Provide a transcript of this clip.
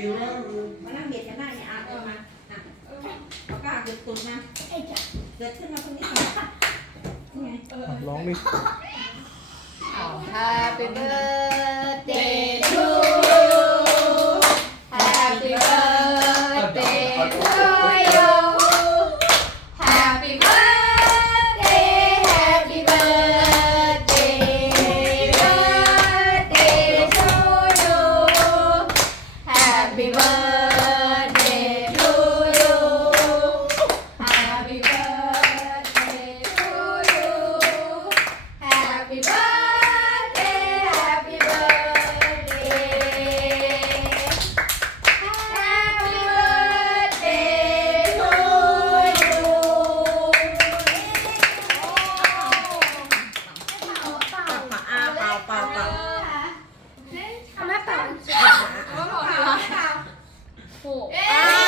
ีว่มานั่งเบียดกันได้เนี่ยอาเออมาอะปากกาเกิดตุนมาเกิดขึ้นมาตรงนี้ไง ร้องดิ Happy birthday Happy birthday Yeah.